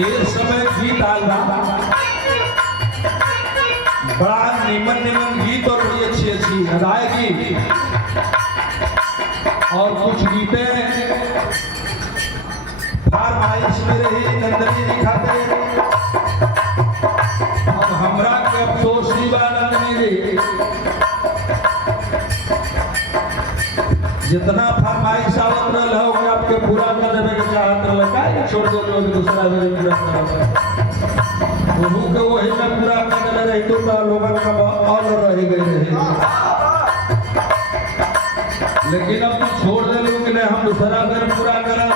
ये समय गीत आला बड़ा निमन निमन गीत और बड़ी अच्छी अच्छी अदायगी और कुछ गीतें फरमाइश में रही नंदनी जी खाते और हमरा के अफसोस ही बा नंदनी जी जितना फरमाइश आवत रहल हो आपके पूरा कर देवे के चाहत रहल का छोड़ दो लोग दूसरा जगह पूरा कर वहू के वही में पूरा कर देले रही तो लोगन का और रह गए रहे लेकिन अब छोड़ दे लोग कि हम दूसरा घर पूरा करा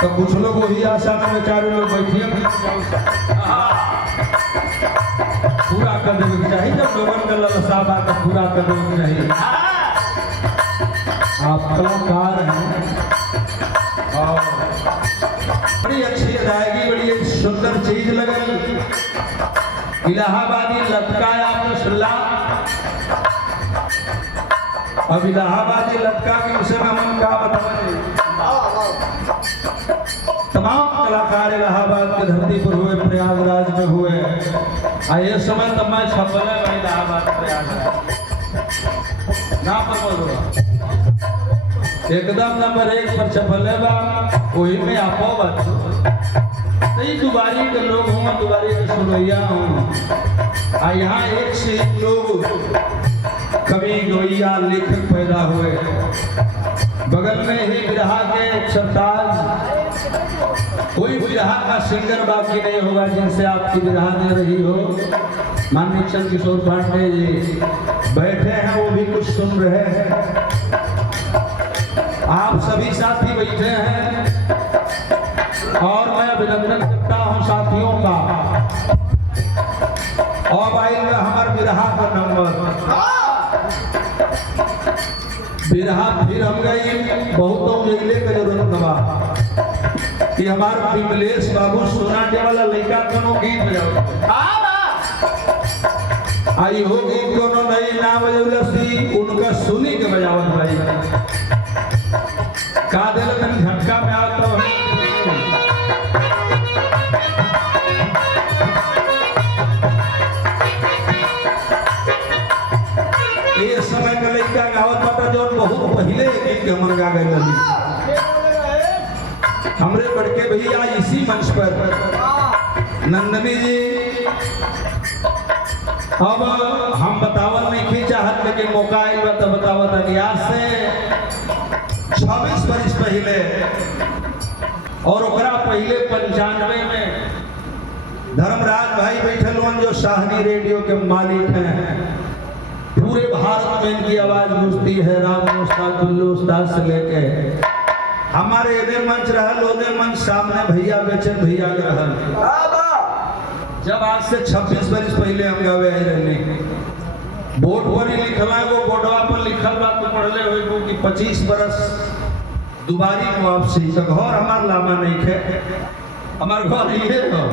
तो कुछ लोग वही आशा में बेचारे लोग बैठिए पूरा कर देवे के चाहिए जब लोगन का ललसा बात पूरा कर देवे के चाहिए आप कलाकार हैं और बड़ी अच्छी अदायगी बड़ी सुंदर चीज लगल इलाहाबादी लटका आपने सुनला अब इलाहाबादी लटका के विषय में हम क्या बताएं तमाम कलाकार इलाहाबाद की धरती पर हुए प्रयागराज में हुए ये समय तब मैं छपल है इलाहाबाद प्रयागराज ना पर बोल एकदम नंबर 1 पर छपल है बा वही में आपो बच्चों कई दुबारी के लोग हूँ दुबारी के सुनैया हूँ यहाँ एक से एक लोग कवि गवैया लेखक पैदा हुए बगल में ही बिरहा के एक सरताज कोई बिरहा का सिंगर बाकी नहीं होगा जिनसे आपकी बिरहा दे रही हो माननीय चंद्र किशोर पांडे जी बैठे हैं वो भी कुछ सुन रहे हैं आप सभी साथी बैठे हैं और मैं अभिनंदन करता हूं साथियों का और भाई हमारे बिरहा का नंबर बिरहा फिर हम गई बहुतों मिलने की जरूरत नवा कि हमारे विमलेश बाबू सोनाटे वाला लड़का कोनो गीत बजाओ आई हो गीत कोनो नई ना बजौलसी उनका सुनी के बजावत भाई का दिल में झटका में आता है ये समय का लड़का गावत पता जो बहुत पहले गीत के हमर गा गए हमरे बड़के भैया इसी मंच पर नंदनी जी अब हम बतावल नहीं चाहत लेकिन मौका आएगा तो बतावत अनियास से 26 वर्ष पहले और ओकरा पहले 95 में धर्मराज भाई बैठल जो शाहनी रेडियो के मालिक हैं पूरे भारत में इनकी आवाज गूंजती है राम उस्ताद दुल्लू उस्ताद से लेके हमारे एने मंच रहल ओने मंच सामने भैया बेचन भैया के रहल जब आज से 26 वर्ष पहले हम गावे आए रहने बोर्ड पर ही लिखला वो बोर्डवा पर लिखल बा तो पढ़ले हो कि 25 बरस दुबारी वापसी तो घर हमार लामा नहीं थे हमार घर ये हो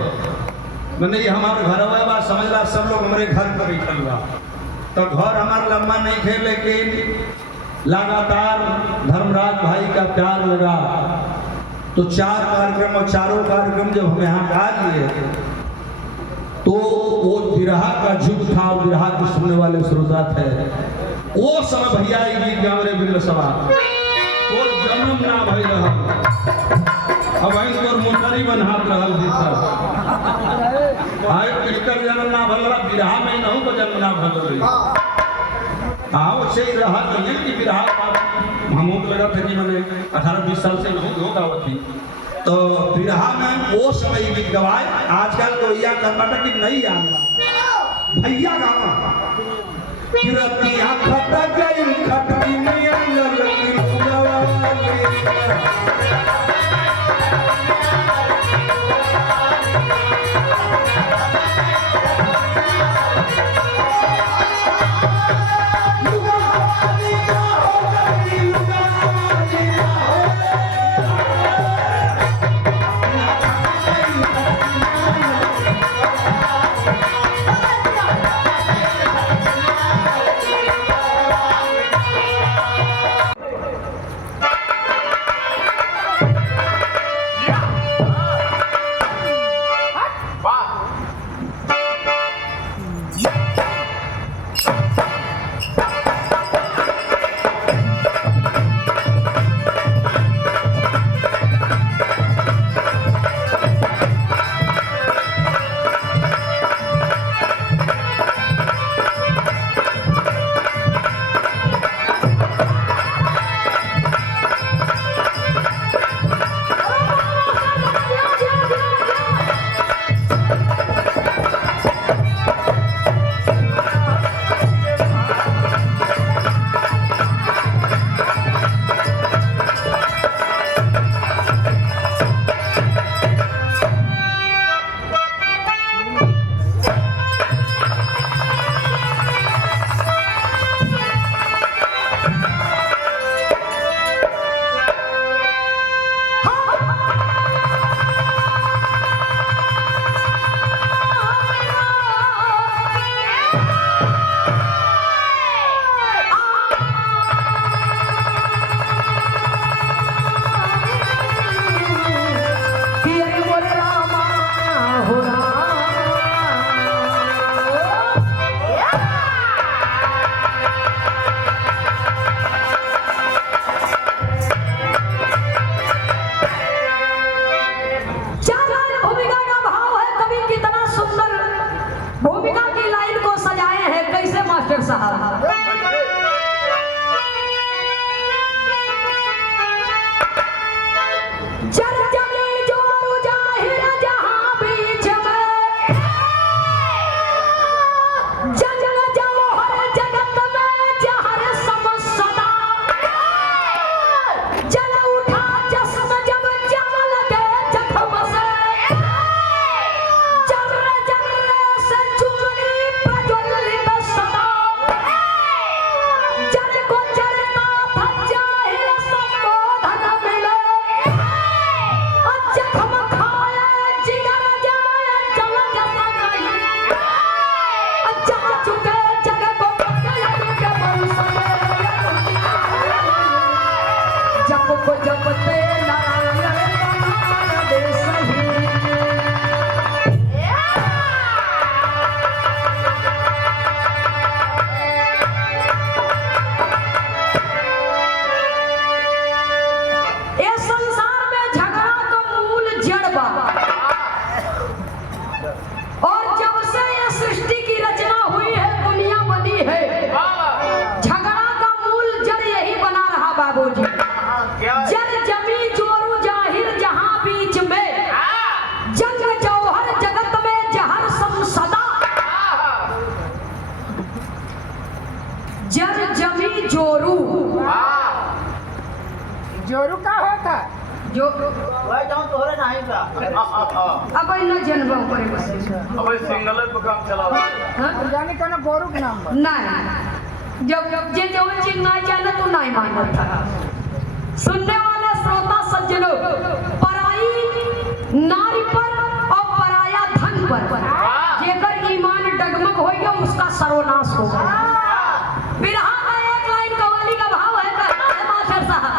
मैंने हमार घर बा समझला सब लोग हमारे घर पर बैठल बा तो घर हमार लम्बा नहीं थे लेकिन लगातार धर्मराज भाई का प्यार लगा तो 4 कार्यक्रम और चारों कार्यक्रम जब हम यहाँ गा लिए तो वो बिरहा का युग था और बिरहा को सुनने वाले श्रोता थे वो समय भैया गीत गावरे बिरल सभा वो जन्म ना भई रहल अब इनकर मुंडरी बनहात रहल भीतर आए इनकर जन्म ना भलला बिरहा में नहीं को जन्म ना भलल आओ से रहा नहीं कि बिरहा हमो लगा था कि मैंने 18-20 साल से नहीं होगा होती तो बिरहा में वो समय गीत गवाए आजकल तो यह कर्नाटक की नहीं आना भैया गाना किरतिया खटक गई खटकी में अंदर लगी जोरू जोरू का होता जो वही जाऊं तोहरे नहीं का अब न जनबो करे बस अब सिंगल पे काम चला हां जाने का ना गोरू के नाम पर नहीं जब जे जो चीज ना जाने तो नहीं मानत था सुनने वाले श्रोता सज्जनों पराई नारी पर और पराया धन पर जेकर ईमान डगमग होएगा उसका सर्वनाश होगा बिरहा का एक लाइन कव्वाली का भाव है कहता है मास्टर साहब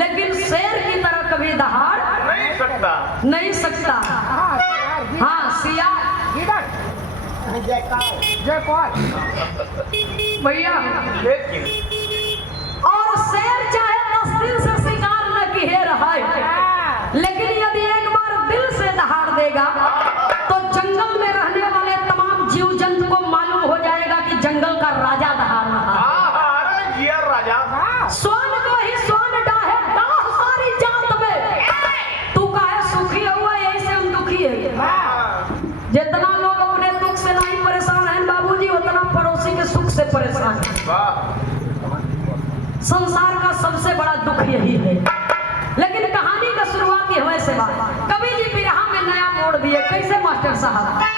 लेकिन शेर की तरह कभी दहाड़ नहीं सकता हाँ सियार भैया और शेर चाहे 10 दिन से शिकार न किए रहे लेकिन यदि एक बार दिल से दहाड़ देगा तो जंगल में रहने वाले तमाम जीव जंतु को मालूम हो जाएगा कि जंगल का राजा दहाड़ रहा स्वान को ही स्वान डाहे डाह सारी जात में तू काहे सुखी हुआ यही से हम दुखी है जितना लोग अपने दुख से नहीं परेशान हैं बाबूजी उतना पड़ोसी के सुख से परेशान है संसार का सबसे बड़ा दुख यही है लेकिन कहानी का शुरुआत साहब।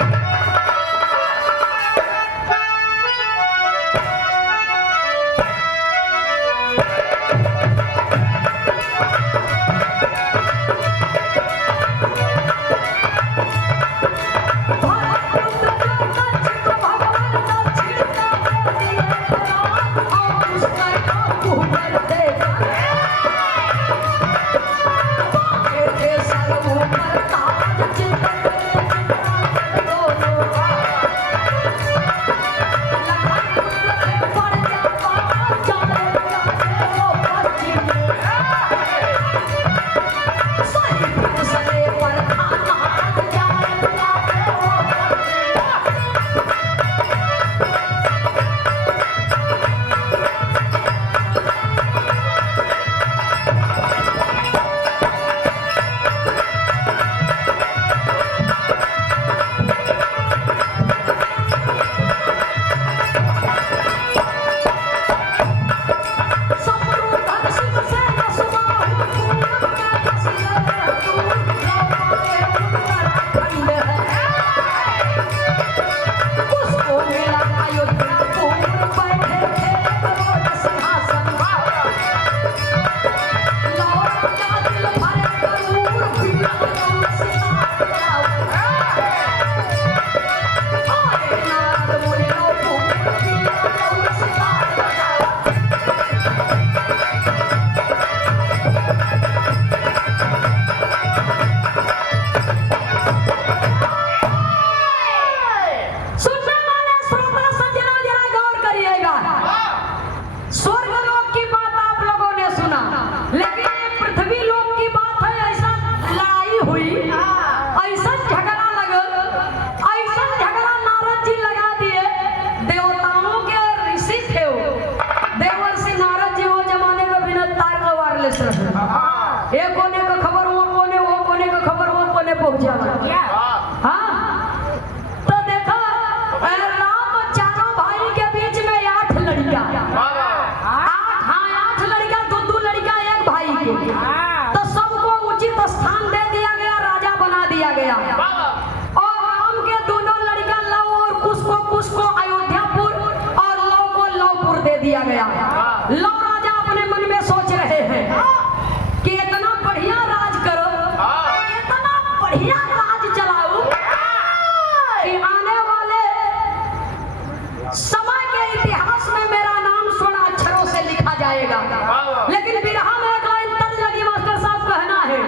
एक कोने का खबर वो कोने का खबर वो कोने पहुंचा। हाँ तो देखो राम चारों भाई के बीच में 8 लड़कियां, 8 लड़कियां, 2 लड़कियां एक भाई के, तो सबको उचित स्थान दे दिया गया, राजा बना दिया गया। और राम के दोनों लड़कियां लव और कुश को अयोध्यापुर और लव को लवपुर दे दिया गया। लव राजा अपने मन में सोच रहे हैं कि इतना बढ़िया राज करो, इतना बढ़िया राज चलाओ कि आने वाले समय के इतिहास में मेरा नाम स्वर्ण अक्षरों से लिखा जाएगा। लेकिन बिरहा में एक लाइन तर्ज लगी मास्टर साहब, कहना है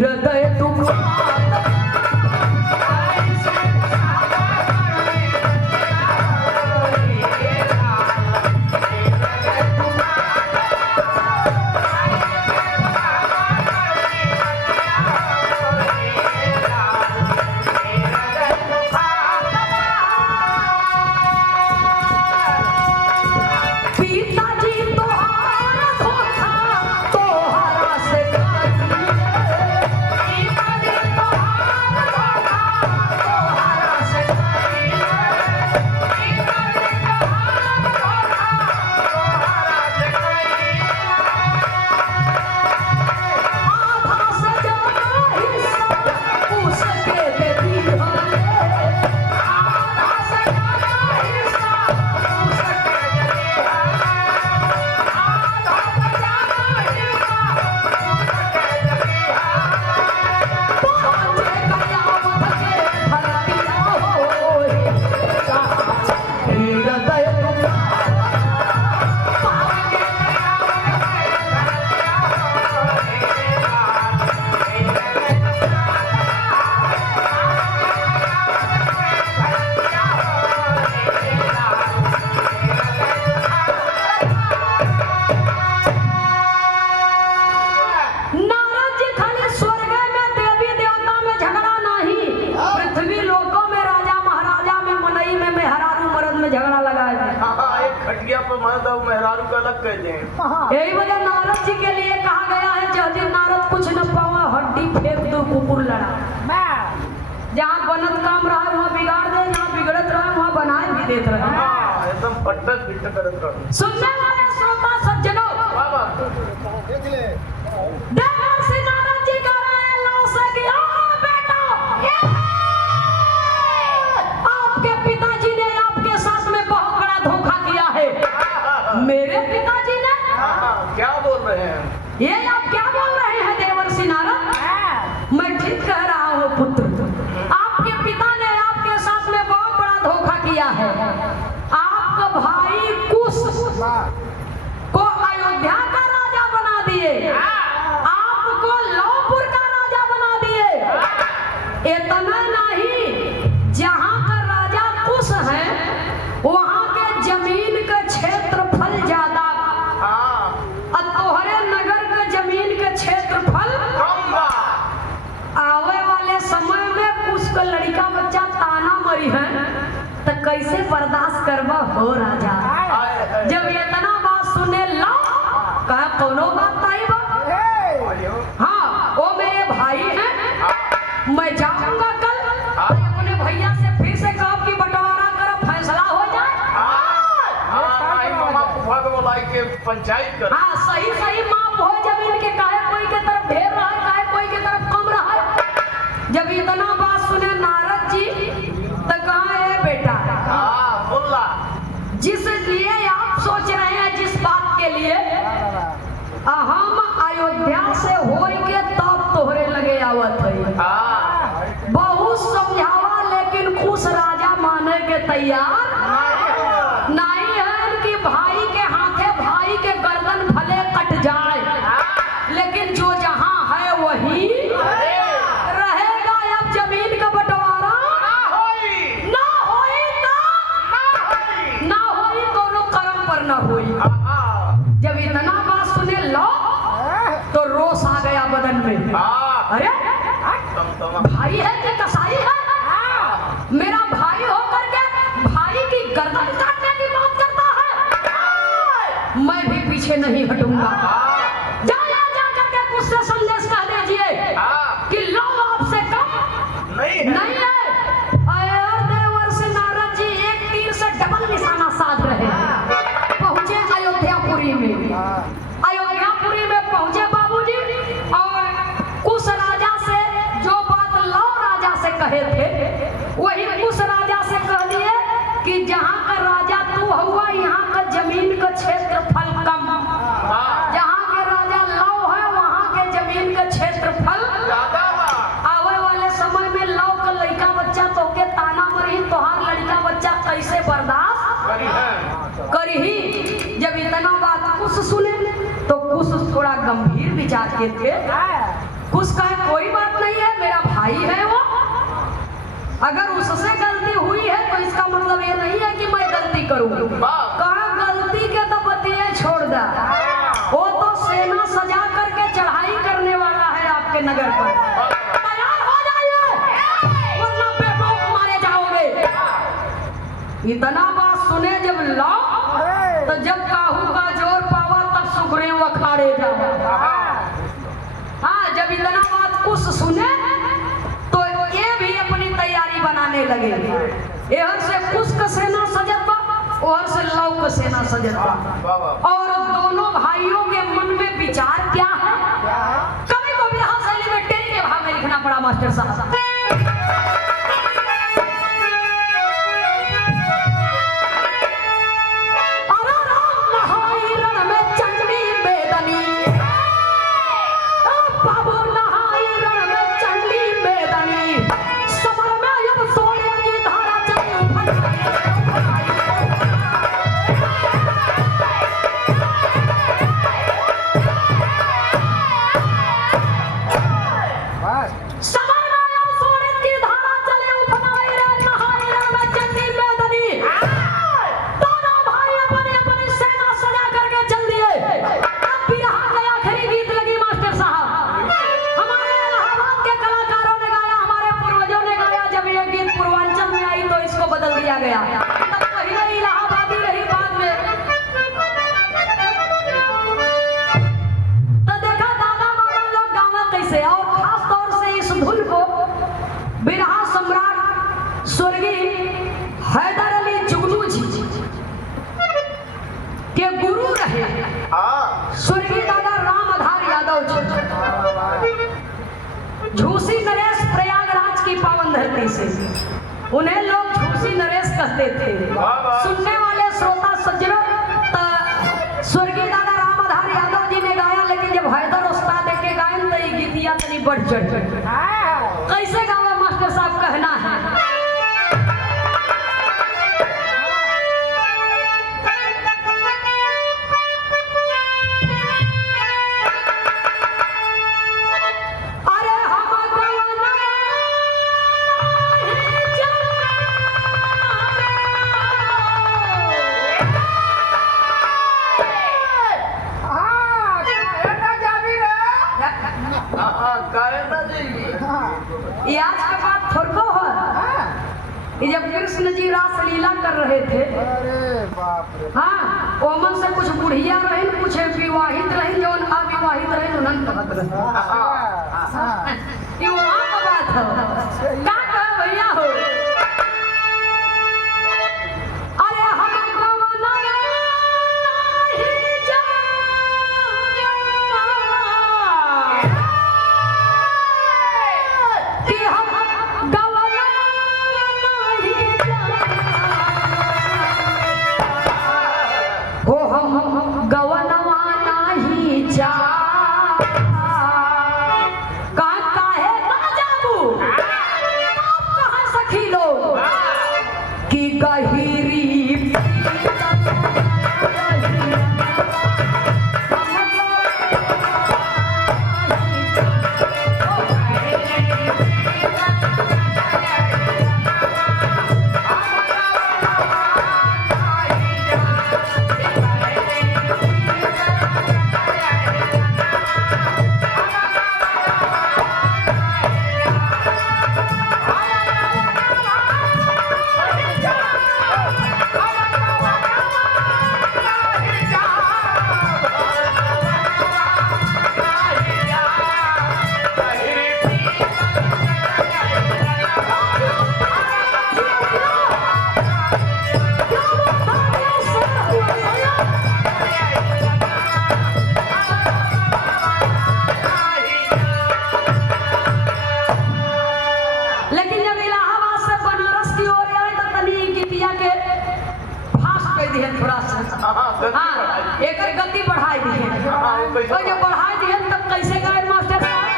हृदय मेहरारू का अलग कह दें। यही वजह नारद जी के लिए कहा गया है जदि नारद कुछ न पावा हड्डी फेंक दो कुकुर लड़ा। जहाँ बनत काम रहा वहाँ बिगाड़ दे, जहाँ बिगड़त रहा वहाँ बनाए भी देते रहे। एकदम पट्टा फिट करत रहे। सुनने वाले श्रोता सज्जनों, देवर्षि नारद जी कह रहे हैं लो से कि बेटा आपके पिताजी ने आपके साथ में बहुत बड़ा धोखा किया है। मेरे पिताजी ने? क्या बोल रहे हैं? ये आप क्या बोल रहे हैं देवर्षि नारद? मैं ठीक कह रहा हूँ पुत्र, आपके पिता ने आपके साथ में बहुत बड़ा धोखा किया है। आपका भाई कुश को अयोध्या का राजा बना दिए, आपको लौपुर का राजा बना दिए। इतना नहीं, जहाँ का राजा कुश है वहाँ के जमीन का क्षेत्रफल ज्यादा, और तोहरे नगर के जमीन के क्षेत्रफल कम बा। आवे वाले समय में कुछ का लड़का बच्चा ताना मरी है तो कैसे बर्दाश्त करवा हो राजा। जब इतना बात सुने लो कहा कोनो बात नहीं बा। हाँ वो मेरे भाई हैं, मैं जाऊंगा कल अपने भैया से फिर से कहो कि बंटवारा करो, फैसला हो जाए। के पंचायत कर। हाँ सही सही माप हो जमीन के, काहे कोई के तरफ ढेर रहा है, काहे कोई के तरफ कम रहा है। जब इतना बात सुने नारद जी तो कहा है बेटा जिस लिए आप सोच रहे हैं, जिस बात के लिए हम अयोध्या से होई के तब तोहरे लगे आवत है। बहुत समझावा लेकिन खुश राजा माने के तैयार नहीं है कि भाई के हाथे भाई के गर्दन भले कट जाए, लेकिन जो जहां है वही रहेगा। अब जमीन का बंटवारा ना होई कोनो कर्म पर ना होई। जब इतना बात सुने लो तो रोष आ गया बदन में। अरे भाई है कि कसाई है? मेरा भाई होकर के भाई की गर्दन काटने की बात करता है। मैं भी पीछे नहीं हटूंगा। जा करके कुछ से संदेश कह दीजिए कि लो आपसे कम नहीं है। और देवर्षि नारद जी एक तीर से डबल निशाना साध रहे हैं। पहुंचे अयोध्यापुरी में। अयोध्यापुरी में पहुंचे बाबूजी, और कुछ राजा से जो बात लौ राजा से कहे थे वही कुछ राजा से कह दिए कि जहाँ का राजा तू हुआ यहाँ का जमीन का क्षेत्रफल कम, जहाँ के राजा लौ है वहाँ के जमीन का क्षेत्रफल आवे वाले समय में लौ का लड़का बच्चा तो के ताना मरी, तोहार लड़का बच्चा कैसे बर्दाश्त करी। जब इतना बात कुछ सुने तो कुछ थोड़ा गंभीर विचार के थे। कुछ कहे कोई बात नहीं है, मेरा भाई है वो, अगर उससे गलती हुई है तो इसका मतलब ये नहीं है कि मैं गलती करूँ। कहा गलती के तो बतिए छोड़ दा, वो तो सेना सजा करके चढ़ाई करने वाला है आपके नगर पर। तैयार हो जाइए वरना बेवकूफ मारे जाओगे। इतना बात सुने जब लाओ तो जब काहू का जोर पावा तब सुग्रीव अखाड़े जाओ। हाँ, जब इतना बात कुछ सुने तो ये भी अपनी तैयारी बनाने लगे। एहर से कुछ का सेना सजत बा, और से लव का सेना सजत बा, और दोनों भाइयों के मन में विचार क्या है? कभी को भी हाँ शैली में टेरी के भाव में लिखना पड़ा मास्टर साहब। स्वर्गीय दादा रामधार यादव जी झूसी नरेश प्रयागराज की पावन धरती से, उन्हें लोग झूसी नरेश कहते थे। सुनने वाले श्रोता सज्जनों, स्वर्गीय दादा रामधार यादव जी ने गाया, लेकिन जब हैदर उस्ताद के गायन तो ये गीतियां तनी बढ़ चढ़ कैसे गावा मास्टर साहब कहना है। जब कृष्ण जी रास लीला कर रहे थे, अरे बाप रे, हाँ, ओमन से कुछ बुढ़िया रहे, कुछ विवाहित रहे, जो अविवाहित रहे उन्हन कहत रहे। ये वहाँ का बात है, क्या कहे भैया हो। अरे हम गवना नहीं जाएंगे कि हम गवना हो, हम गवनवा नहीं जा काहे ना जाबू। आप कहाँ सखी लोग कि गहिरी एक गति बढ़ाई दी, और जब बढ़ाई दी तब कैसे गाए मास्टर साहब।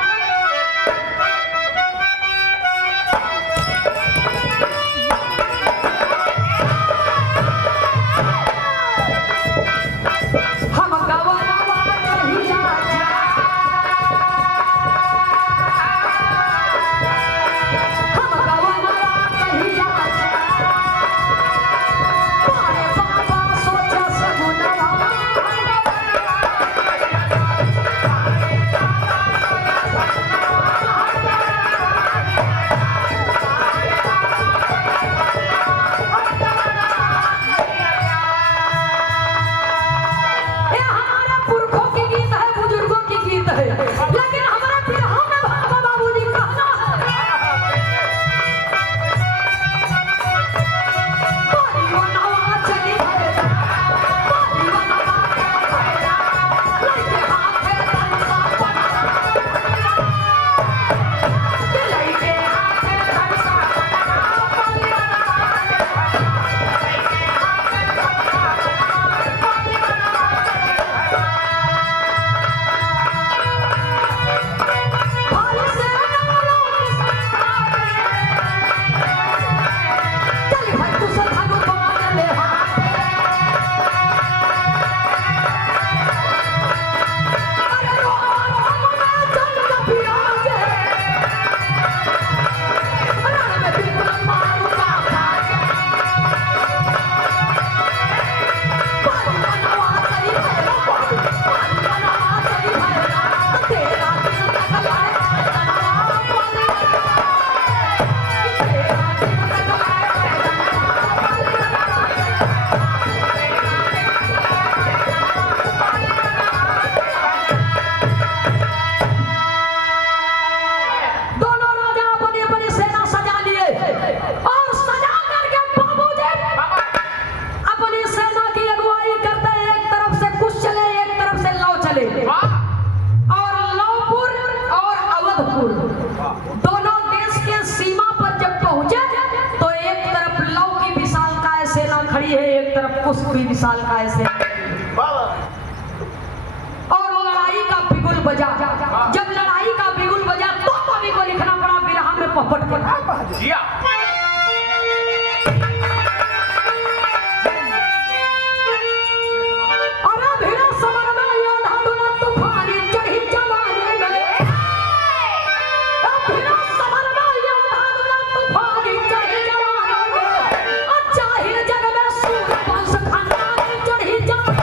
हम गवनवा नहीं जा पुष्प भी विशाल का ऐसे। बाबा और लड़ाई का बिगुल बजा, जब लड़ाई का बिगुल बजा तो कवि को लिखना पड़ा बिरहा में पपट कर। जिया अरे भिड़ा समर में योधा दुना तूफानी चढ़ी जवानी में, भिड़ा समर में योधा दुना तूफानी चढ़ी जवानी में, चाहे जग में सूर वंश खानदानी चढ़ी जवानी।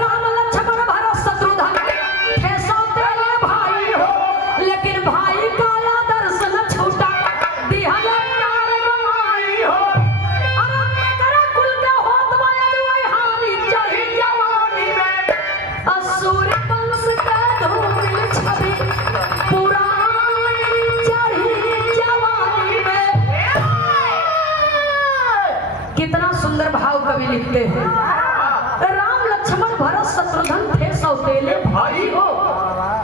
राम लक्ष्मण भरत शत्रुघ्न थे सौतेले भाई हो, लेकिन भाई का आदर्श न छूटा दिहल प्यार गवाई हो। अरे तेरे कुल के होत वही हानि चढ़ी जवानी में, असुर वंश का धूमिल छवि पुरानी चढ़ी जवानी में। कितना सुंदर भाव कवि लिखते हैं। राम लक्ष्मण भरत शत्रुघ्न थे सौतेले भाई हो,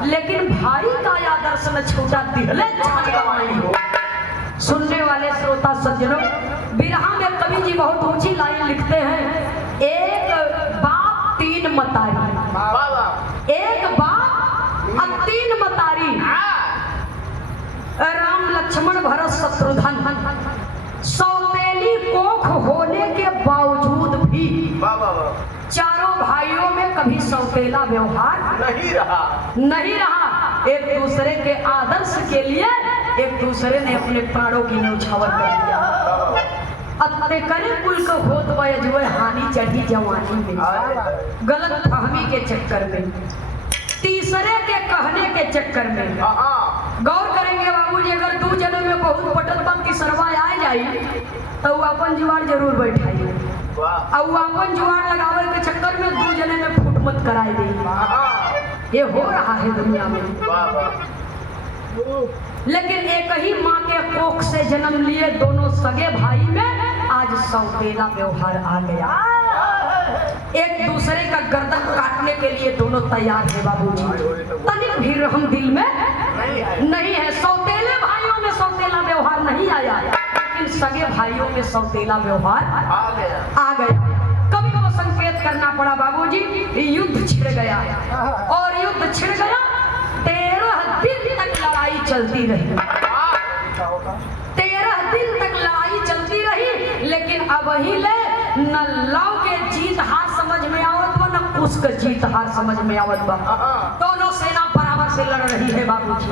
लेकिन भाई का आदर्श न छूटा दिहले छाछ गवाई हो। सुनने वाले श्रोता सज्जनों, बिरहा में कवि जी बहुत ऊंची लाइन लिखते हैं। एक बाप तीन मतारी, बाबा एक बाप और तीन मतारी, राम लक्ष्मण भरत शत्रुघ्न सौतेली कोख होने के बावजूद भी बाबा चारों भाइयों में कभी सौतेला व्यवहार नहीं रहा। एक दूसरे के आदर्श के लिए एक दूसरे ने अपने प्राणों की न्यौछावर कर दिया। अत्ते करे कुल को होत वह हानि चढ़ी जवानी में, गलत फहमी के चक्कर में, तीसरे के कहने के चक्कर में। गौर करेंगे बाबूजी, अगर दो जने में बहुत पटल बम की सरवा आ जाई तो वो अपन जुआर जरूर बैठाई, और वो अपन जुआर लगावे के चक्कर में दो जने में फूट मत कराई दे। ये हो रहा है दुनिया में। लेकिन एक ही माँ के कोख से जन्म लिए दोनों सगे भाई में आज सौतेला व्यवहार आ गया। एक दूसरे का गर्दन काटने के लिए दोनों तैयार है बाबूजी। तनिक भी रहम दिल में नहीं है। सौतेले भाइयों में सौतेला व्यवहार नहीं आया, लेकिन सगे भाइयों में सौतेला व्यवहार आ गया। कभी को संकेत करना पड़ा बाबूजी। युद्ध छिड़ गया, और युद्ध छिड़ गया 13 दिन तक लड़ाई चलती रही। 13 दिन तक लड़ाई चलती रही, लेकिन अब ही ले न लव के जीत हार समझ में आवत बा, न कुछ का जीत हार समझ में आवत बा। दोनों सेना बराबर से लड़ रही है बाबूजी,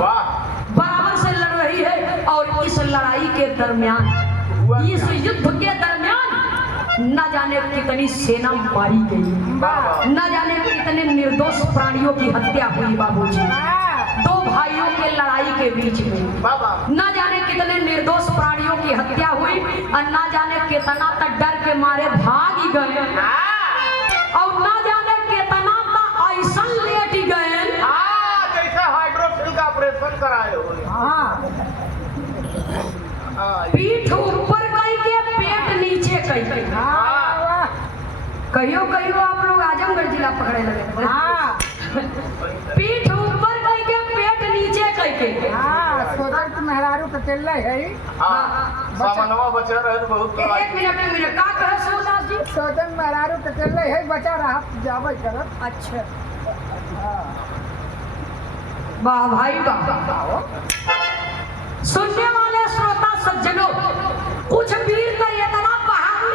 बराबर से लड़ रही है। और इस लड़ाई के दरमियान, इस युद्ध के दरमियान न जाने कितनी सेना मारी गई, न जाने कितने निर्दोष प्राणियों की हत्या हुई बाबूजी। दो भाइयों के लड़ाई के बीच में न जाने कितने निर्दोष प्राणियों की हत्या हुई, और न जाने कितना तक डर के मारे भाग ही गए, और न जाने कितना तक ऐसा लेट ही गए जैसे हाइड्रोसिल का ऑपरेशन कराए हो। पीठ ऊपर गई के पेट नीचे गई। कहियो कहियो आप लोग आजमगढ़ जिला पकड़े लगे। पीठ ऊपर गई के पेट नीचे गई के। सोचल तो मेहरारू के चल है। सामानवा बचा रहे तो बहुत एक मिनट का कहे शिवदास जी? सोचल मेहरारू के चल है, बचा रहा जावे करत। अच्छा, वाह भाई वाह। सुनने वाले श्रोता सज्जनों, कुछ वीर तो इतना बहादुर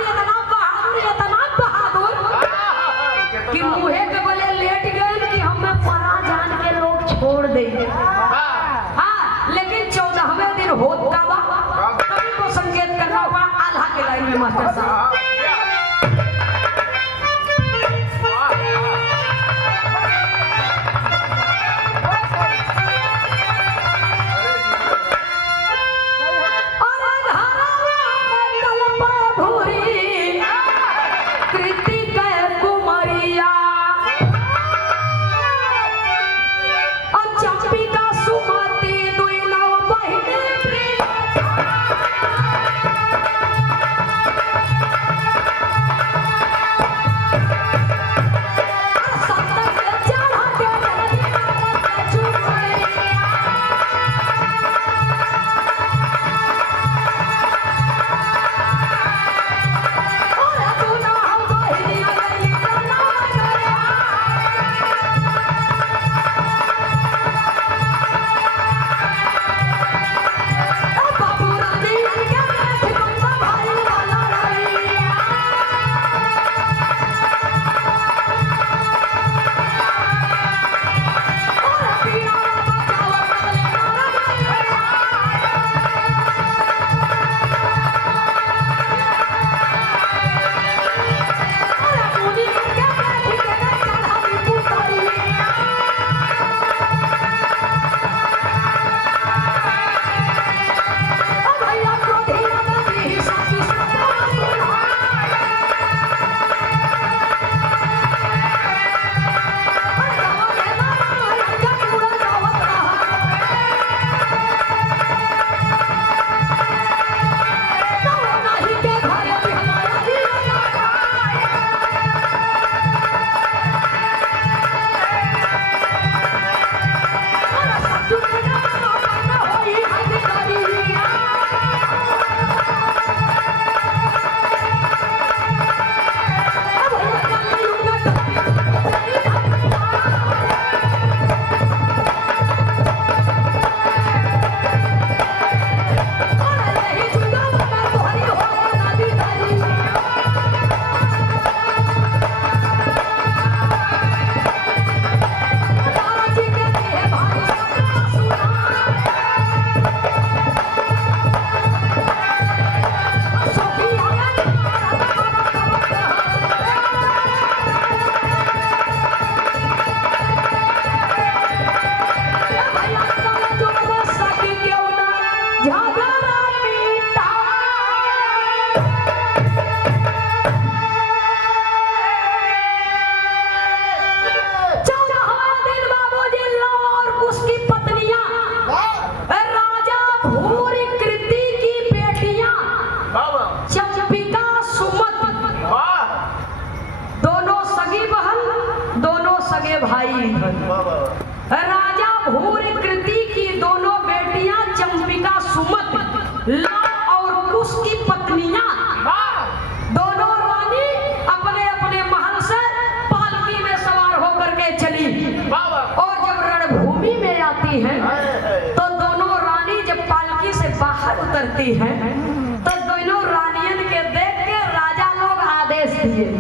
कि मुहे के बोले लेट गए कि हमें परा जान के लोग छोड़ देंगे। हाँ, लेकिन 14वें दिन होता बा, कभी को संकेत करना पड़ा आल्हा के लाइन में मास्टर साहब। अरे धारा में कलपा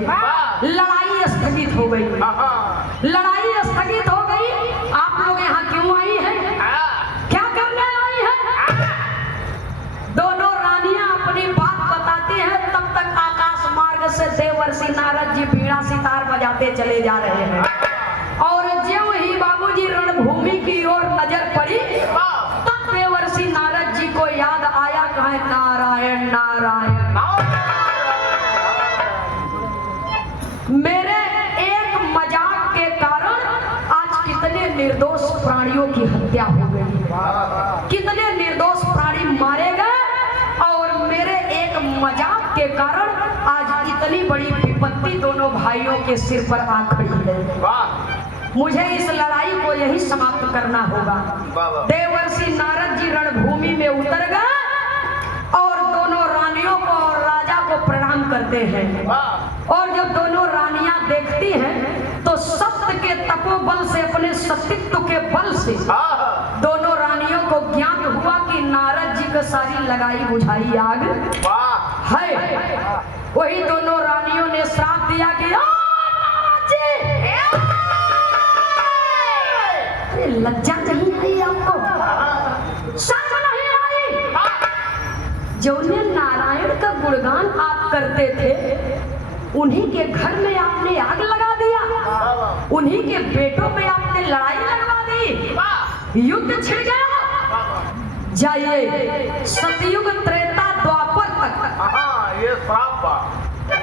लड़ाई स्थगित हो गई। लड़ाई स्थगित हो गई। आप लोग यहाँ क्यों आई हैं? क्या करने आई हैं? दोनों रानियां अपनी बात बताती हैं। तब तक आकाश मार्ग से देवर्षि नारद जी बीड़ा सितार बजाते चले जा रहे हैं। और ज्यों ही बाबूजी रणभूमि की ओर नजर पड़ी, तब देवर्षि नारद जी को याद आया, कहे नारायण नारायण, मेरे एक मजाक के कारण आज कितने निर्दोष प्राणियों की हत्या हो गई, कितने निर्दोष प्राणी मारे गए, और मेरे एक मजाक के कारण आज इतनी बड़ी विपत्ति दोनों भाइयों के सिर पर आ खड़ी है। मुझे इस लड़ाई को यही समाप्त करना होगा। देवर्षि नारद जी रणभूमि में उतर गए और दोनों रानियों को और राजा को प्रणाम करते हैं। और जब दोनों रानियां देखती हैं तो सत्य के तपोबल से, अपने सतीत्व के बल से दोनों रानियों को ज्ञात हुआ कि नारद जी का सारी लगाई बुझाई आग है। वही दोनों रानियों ने श्राप दिया कि नारद जी, लज्जा नहीं आई आपको? शर्म नहीं आई? जो नारायण का गुणगान आप करते थे, उन्हीं के घर में आपने आग लगा दिया, उन्हीं के बेटों में आपने लड़ाई लगवा दी, युद्ध छिड़ गया। जाइए सतयुग त्रेता द्वापर तक ये श्राप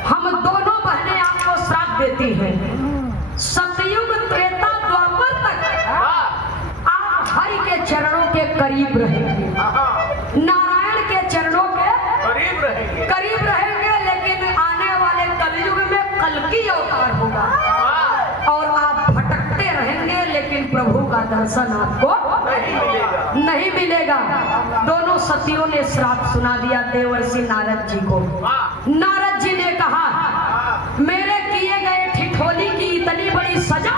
हम दोनों बहनें आपको श्राप देती हैं। सतयुग त्रेता द्वापर तक आप हरि के चरणों के करीब रहेंगे, नारायण के चरणों के करीब रहेंगे। लेकिन आने वाले कलयुग में कल्कि अवतार होगा और आप भटकते रहेंगे, लेकिन प्रभु का दर्शन आपको नहीं मिलेगा। दोनों सतियों ने श्राप सुना दिया देवर्षि नारद जी को। नारद जी ने कहा, मेरे किए गए ठिठोली की इतनी बड़ी सजा,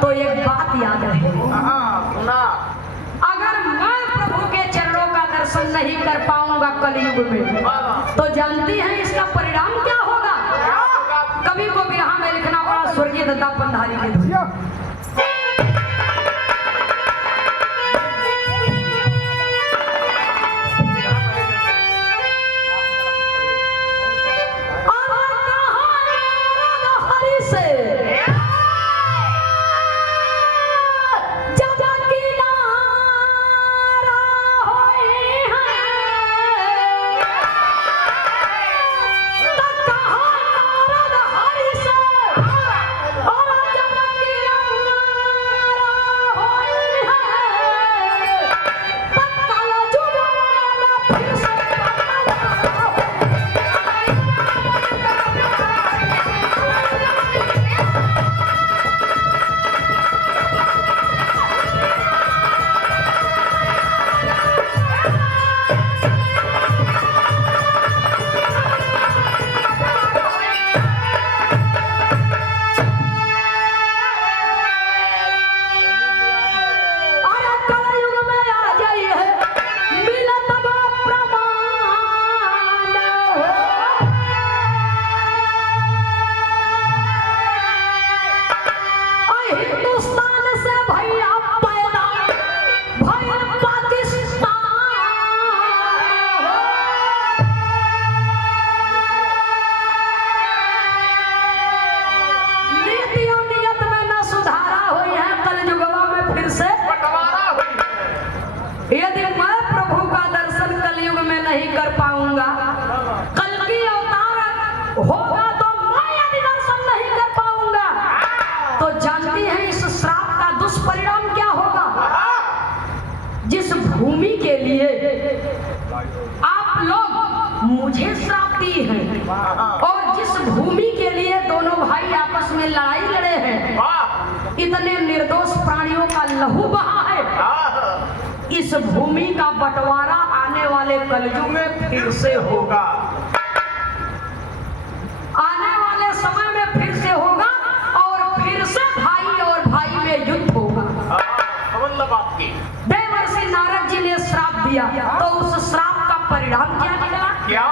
तो एक बात याद रहे, अगर मैं प्रभु के चरणों का दर्शन नहीं कर पाऊंगा कलयुग में, तो जानती हैं इसका परिणाम क्या होगा? कवि को बिरहा में लिखना पड़ा स्वर्गीय दत्ता पंधारी के धुन। यदि मैं प्रभु का दर्शन कलयुग में नहीं कर पाऊंगा, कल्कि अवतार होगा तो मैं यदि दर्शन नहीं कर पाऊंगा, तो जानती हैं इस श्राप का दुष्परिणाम क्या होगा? जिस भूमि के लिए आप लोग मुझे श्राप दी हैं और जिस भूमि के लिए दोनों भाई आपस में लड़ाई लड़े हैं, इतने निर्दोष प्राणियों का लहू बहा है, इस भूमि का बंटवारा आने वाले कलयुग में फिर से होगा। आने वाले समय में फिर से होगा और फिर से भाई और भाई में युद्ध होगा। देवर्षि नारद जी ने श्राप दिया, तो उस श्राप का परिणाम क्या निकला? क्या?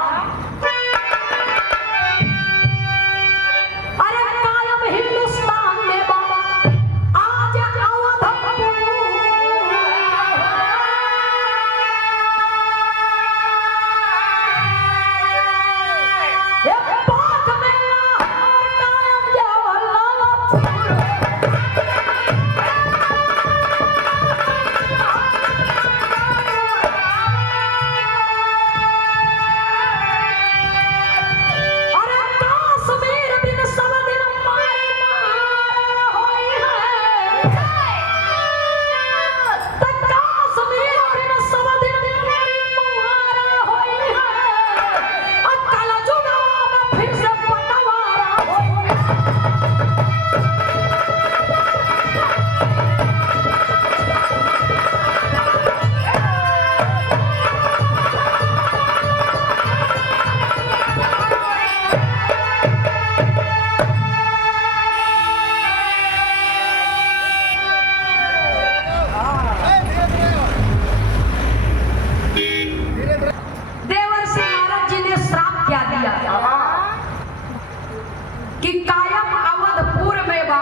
कि कायम अवधपुर में बा,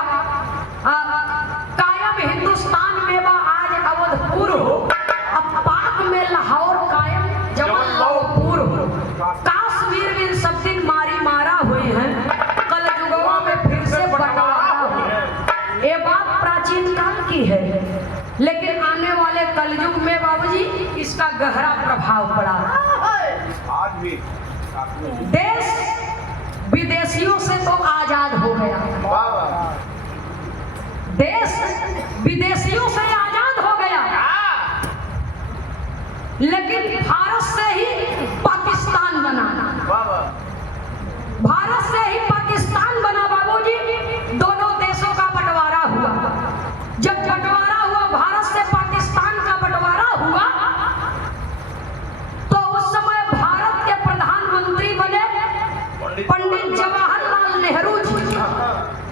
कायम हिंदुस्तान में बा आज अवधपुर हो, अब पाक में लाहौर कायम जवन लौपुर हो। काश्मीर में सब दिन मारी मारा हुई है, कल युगवा में फिर से बंटवारा हुआ है। ये बात प्राचीन काल की है, लेकिन आने वाले कलयुग में बाबूजी इसका गहरा प्रभाव पड़ा। आज भी देश विदेशियों से तो आजाद हो गया, देश विदेशियों से आजाद हो गया, लेकिन भारत से ही पाकिस्तान बना, भारत से ही पाकिस्तान बना बाबूजी। दोनों देशों का बंटवारा हुआ। जब बंटवारा हुआ, भारत से पाकिस्तान का बंटवारा हुआ, तो उस समय भारत के प्रधानमंत्री बने पंडित जवाहरलाल नेहरू जी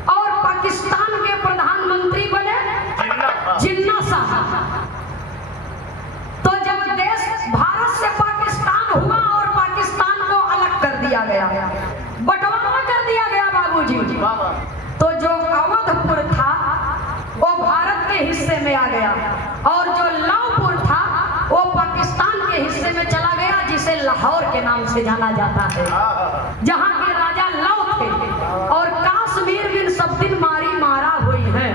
और पाकिस्तान के प्रधानमंत्री बने जिन्ना साहब। तो जब देश भारत से पाकिस्तान हुआ और पाकिस्तान को अलग कर दिया गया, बंटवारा कर दिया गया बाबूजी, तो जो अवधपुर था वो भारत के हिस्से में आ गया और जो लौपुर था वो पाकिस्तान के हिस्से में चला गया, जिसे लाहौर के नाम से जाना जाता है, जहाँ के राजा लौ थे। और काश्मीर में सब दिन मारी मारा हुई है।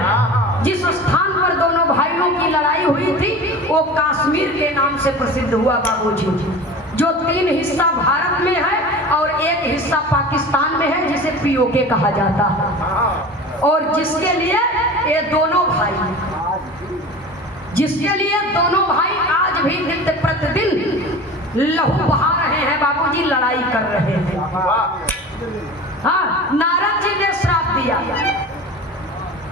जिस स्थान पर दोनों भाइयों की लड़ाई हुई थी वो काश्मीर के नाम से प्रसिद्ध हुआ बाबूजी, जो 3 हिस्सा भारत में है और 1 हिस्सा पाकिस्तान में है, जिसे पीओके कहा जाता है। और जिसके लिए ये दोनों भाई, जिसके लिए दोनों भाई आज भी नित्य प्रतिदिन लहू बहा रहे हैं बाबूजी, लड़ाई कर रहे हैं। हाँ, नारद जी ने श्राप दिया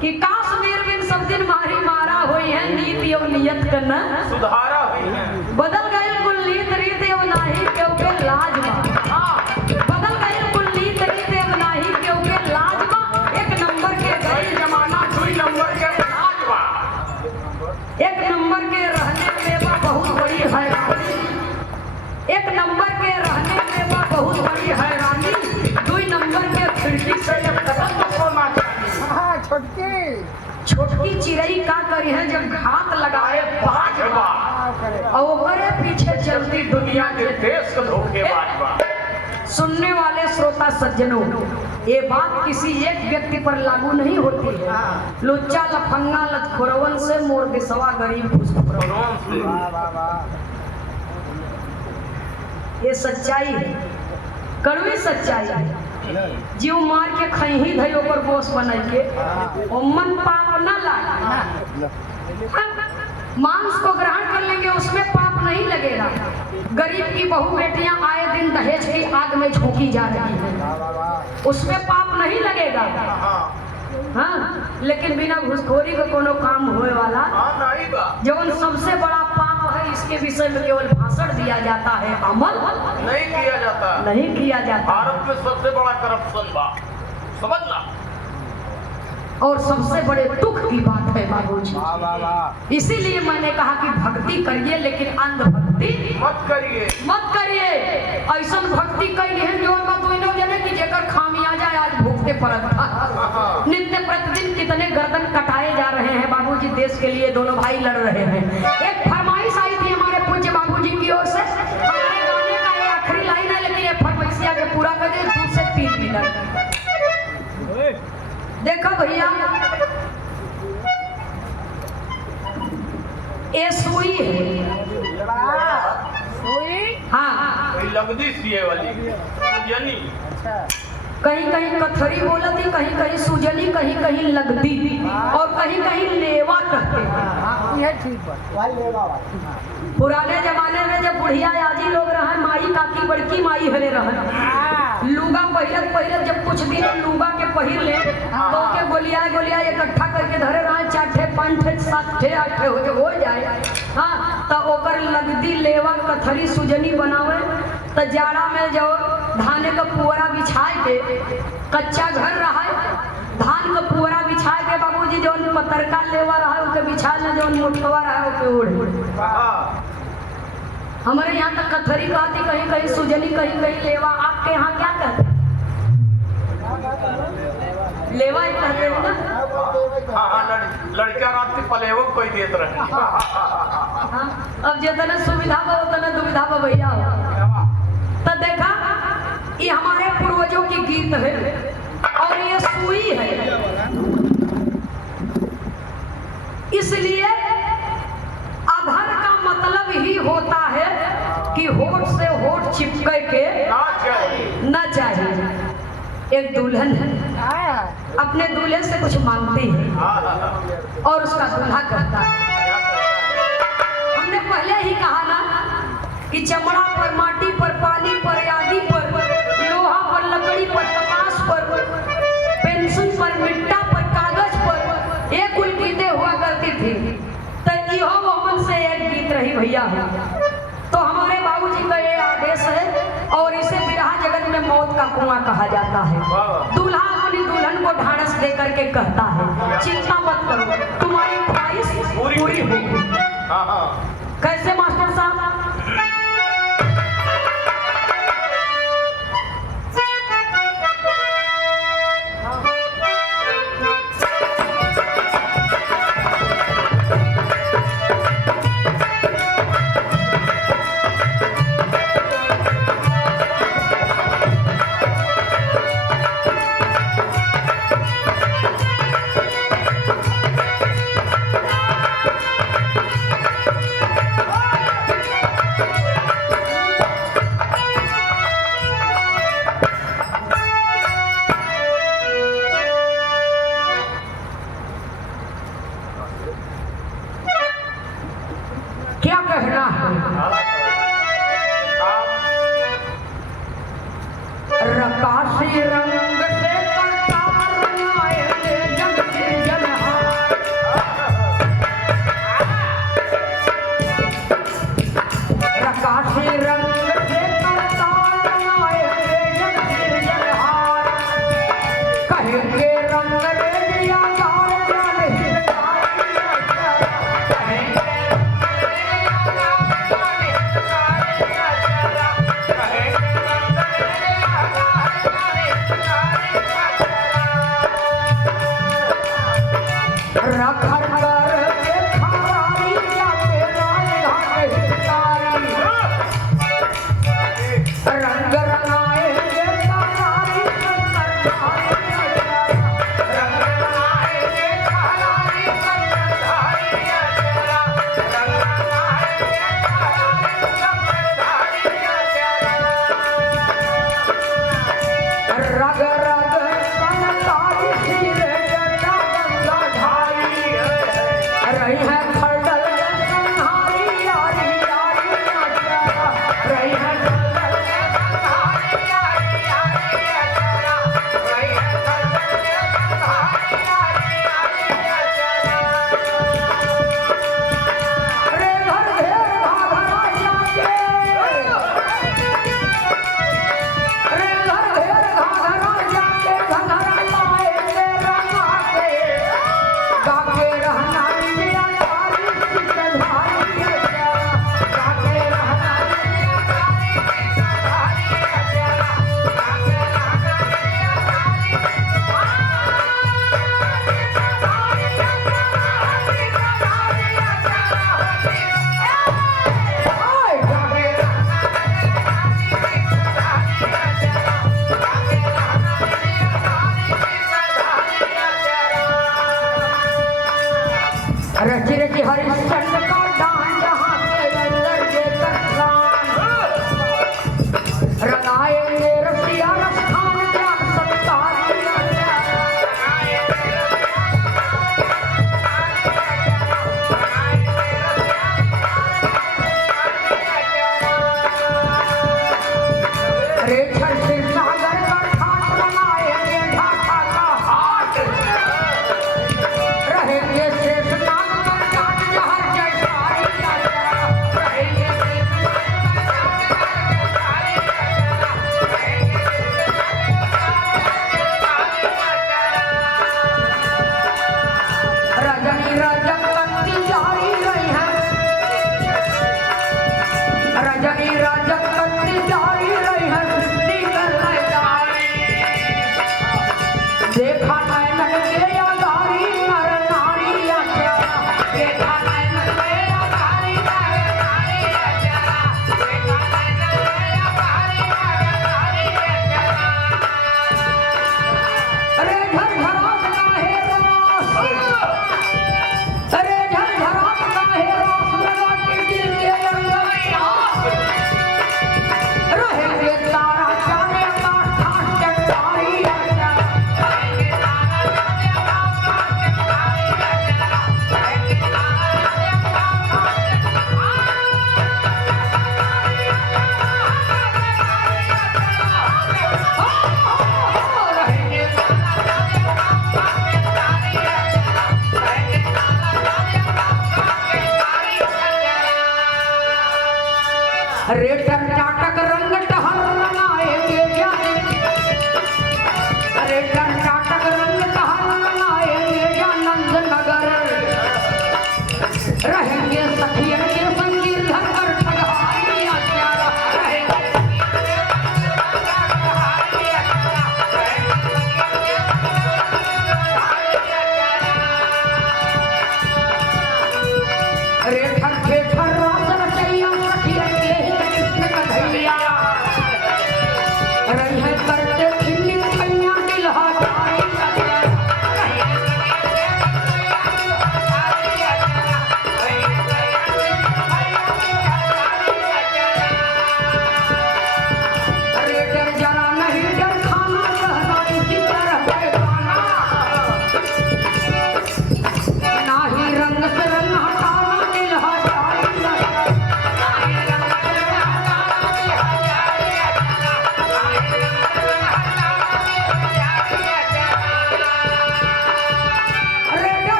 कि काश्मीर में सब दिन मारी मारा हुई है, नीति और नियत करना सुधारा हुई है, बदल गए कुल नीत रीत एव नाही क्योंकि लाजमा, बदल गए कुल नीत रीत एव नाही क्योंकि लाजमा। 1 नंबर के गए जमाना 2 नंबर के लाजमा, 1 नंबर के रहने में बहुत बड़ी हैरानी, 1 नंबर के रहने में बहुत बड़ी हैरानी, 2 नंबर के खिड़की से जब कदम सोना चाहिए। हाँ, छोटकी छोटकी चिड़ई का करी है जब घात लगाए 5 बार और ओकरे पीछे चलती दुनिया के देश को धोखेबाज बा। सुनने वाले श्रोता सज्जनों, ये बात किसी एक व्यक्ति पर लागू नहीं होती है। लुच्चा लफंगा लतखोरवन से मोर देशवा गरीब घुसखोरवन से, ये सच्चाई है, कड़वी सच्चाई है। जीव मार के खही धई ओकर बोस बनाई के मन पाप न लागे। मांस को ग्रहण कर लेंगे उसमें पाप नहीं लगेगा। गरीब की बहू बेटियां आए दिन दहेज की आग में झोंकी जा रही हैं, उसमें पाप नहीं लगेगा। हाँ, लेकिन बिना घुसखोरी का कोनो काम होए वाला जवन सबसे बड़ा पाप है, इसके विषय में केवल भाषण दिया जाता है, अमल नहीं किया जाता, नहीं किया जाता। भारत में सबसे बड़ा करप्शन बा, समझना। और सबसे बड़े दुख की बात है बाबूजी, इसीलिए मैंने कहा कि भक्ति करिए, लेकिन अंधभक्ति मत करिए, मत करिए। ऐसा भक्ति कई है जो जने की जेकर खामियाजा आज भुगते पड़त था। नित्य प्रतिदिन कितने गर्दन कटाए जा रहे हैं बाबूजी, देश के लिए दोनों भाई लड़ रहे हैं। एक फरमाइश आई थी हमारे पूज्य बाबूजी की ओर से, हमारे गाने का ये आखिरी लाइन है, लेकिन ये फरमाइश आगे पूरा करिए 2 से 3 मिनट। देखो भैया, ये सुई है, हाँ, कोई लगदी सीए वाली यानी कहीं कहीं कथरी बोलती, कहीं कहीं सुजनी, कहीं कहीं लगदी और कहीं कहीं लेवा कहते हैं। पुराने जमाने में जब बुढ़िया आजी लोग रहे, माई काकी बड़की माई हले रहे, लूगा पहले जब कुछ दिन लूगा के पहिर ले तो के गोलिया इकट्ठा करके धरे रहे, 4 ठे 5 ठे 7 ठे 8 ठे हो जाए। हाँ, तो ओकर लगदी लेवा कथरी सुजनी बनावे, तो जाड़ा में जो धान का पुअरा बिछाए के, कच्चा घर रहा धान का पुअरा बिछाए के बाबूजी, जो पतरका लेवा रहा उनके बिछा ले, जो मोटवा रहा उनके ओढ़। हमारे यहाँ तक कथरी कहती, कहीं कहीं सुजनी, कहीं कहीं लेवा। आपके यहाँ क्या कहते हैं? लेवा ही कहते हैं ना। हाँ लड़कियां रात की पलेवो कोई देत रहे। हाँ, अब जितना सुविधा बा उतना दुविधा बा भैया। तो देखा ये हमारे पूर्वजों की गीत है और ये सुई है, इसलिए अधर का मतलब ही होता है कि होठ से होठ चिपके के न चाहिए। एक दुल्हन है अपने दूल्हे से कुछ मांगती है और उसका दूल्हा करता है। हमने पहले ही कहा ना कि चमड़ा पर, माटी पर, पानी पर, आदि पर, लोहा पर, लकड़ी पर, कपास पर, पेंसिल पर, मिट्टा पर, कागज पर एक कुल गीतें हुआ करती थी। तो इहो वमन से एक गीत रही भैया। तो हमारे बाबूजी का ये आदेश है और इसे विरहा जगत में मौत का कुआं कहा जाता है। दूल्हा अपनी दुल्हन को ढाढ़स दे करके कहता है, चिंता मत करो, तुम्हारी ख्वाहिश पूरी होगी। कैसे मास्टर साहब? क्या कहना है? रकासी रंग से करता रंगाएंगे जग के जनहार। रकासी रंग से करता रंगाएंगे जग के जनहार। कहेंगे रंग रेजिया गार जान हिलकारी कहेंगे रखर कर के खारारी जाके राजघाट हिलकारी। रंग रंगाएंगे खारारी संकटधारी रंग रंगाएंगे खारारी संकटधारी रंग रंगाएंगे खारारी संकटधारी रग रग संतारी सिरे जटा गंगा ढाई रही है खड़ल संहारी यारी यारी नाचा रही है खड़ल संहारी यारी यारी नाचा रही है खड़ल संहारी यारी यारी नाचा। रे घर घेर घाघरा जाके रे घर घेर घाघरा जाके घघरा लाएंगे रंगा के गाके रहना इंडिया कारी सिकधारी अचारा गाके रहना इंडिया कारी सिकधारी अचारा गाके रहना इंडिया कारी रची रची हरिश्चंद्र का दान जहाँ के अंदर जे तरसान रंगाएंगे रसिया रसखान ज्ञान सत्कारी रे छठ सागर का ठाट रंगाएंगे ढाठा का हाट रहेंगे शेष नाग का काट जहाँ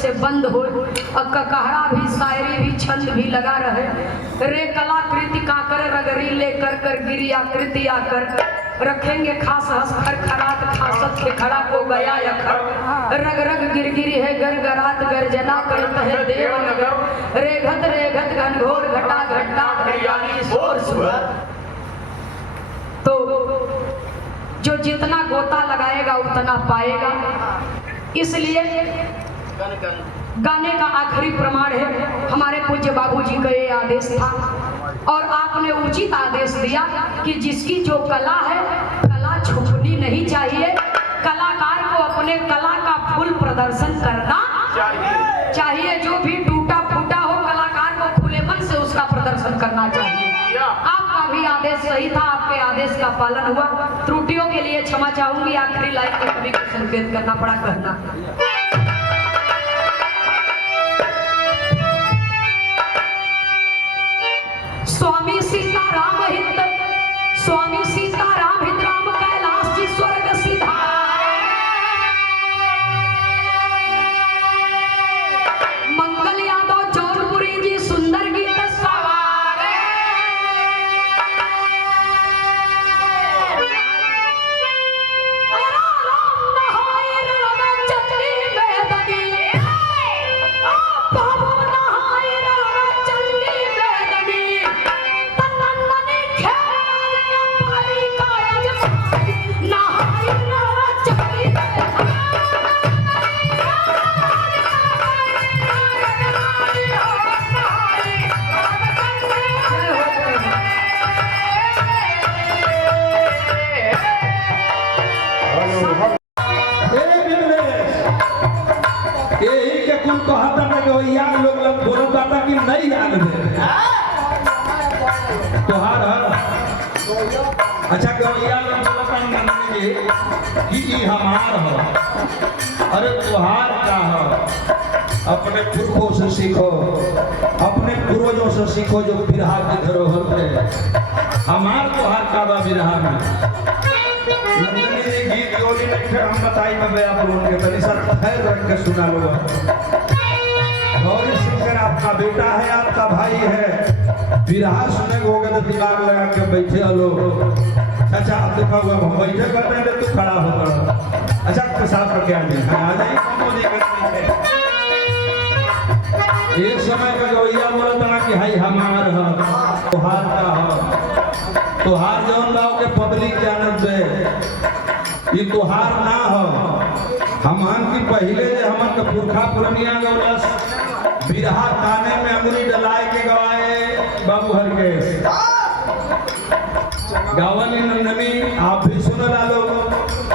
से बंद हो और ककहरा भी शायरी भी छंद भी लगा रहे। रे कलाकृति काकर रगरी लेकर कर गिरी आकृति आकर रखेंगे खास हंस खर खरात खासत के खड़ा को गया यखर रग रग गिरगिरी है गरगरात गर्जना करत है देवनगर रेघत रेघत घनघोर घटा घटा हरियाली शोर सुर। तो जो जितना गोता लगाएगा उतना पाएगा। इसलिए गाने का आखिरी प्रमाण है हमारे पूज्य बाबूजी का ये आदेश था और आपने उचित आदेश दिया कि जिसकी जो कला है कला छुपनी नहीं चाहिए। कलाकार को अपने कला का फुल प्रदर्शन करना चाहिए। जो भी टूटा फूटा हो कलाकार को खुले मन से उसका प्रदर्शन करना चाहिए। आपका भी आदेश सही था, आपके आदेश का पालन हुआ। त्रुटियों के लिए क्षमा चाहूंगी। आखिरी लाइन में कभी को संकेत करना पड़ा कहना स्वामी सीताराम हित स्वामी सीताराम हित राम कैलाश जी स्वर्ग सीधा मंगल यादव जौनपुरी जी सुंदर गीत सवारे राम नहाए राम चंडी बेदनी बाबू नहाए राम चंडी बेदनी तन्ननी खेल पारी काज नहाए राम चंडी यही के कुल कहता ना कि वही याद लोग बोलत आता कि नहीं याद है तोहार हर अच्छा कि वही याद लोग बोलता नंदनी जी कि ई हमार हो। अरे तोहार का हो अपने पुरखों से सीखो, अपने पूर्वजों से सीखो जो बिरहा के धरोहर थे। हमार तोहार का बा बिरहा में नंदनी जी गीत गोली नहीं फिर हम बताई मैं आप लोगों के तनी सर खैर रख के सुना लो। गौरी शंकर आपका बेटा है, आपका भाई है। बिरहा सुने होगे तो दिमाग लगा के बैठे लोग। अच्छा आप देखा हुआ हम बैठे करते हैं तो खड़ा होकर अच्छा पेशाब करके आ जाए कोनो दिक्कत नहीं है। एक समय में गवैया बोलता ना कि हाई हमार है तोहार का है तोहार जौन गाँव के पब्लिक जानत दे ये तोहार ना हो। हमन की पहले जे हमन के पुरखा पुरनिया गौलस बिरहा गाने में अंगुली डलाए के गवाए बाबू हरकेश गावन नंदनी आप भी सुन लो।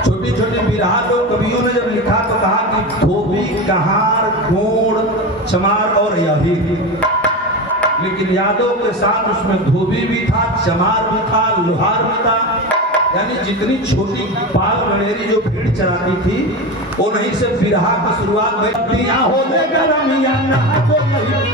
छोटी छोटी बिरहा लोग कवियों ने जब लिखा तो कहा कि धोबी कहार गोड़ चमार और यही, लेकिन यादों के साथ उसमें धोबी भी था, चमार भी था, लोहार भी था। यानी जितनी छोटी पाल गणेरी जो भीड़ चराती थी वो नहीं से बिरहा की शुरुआत हुई। होले गरमिया ना तो यही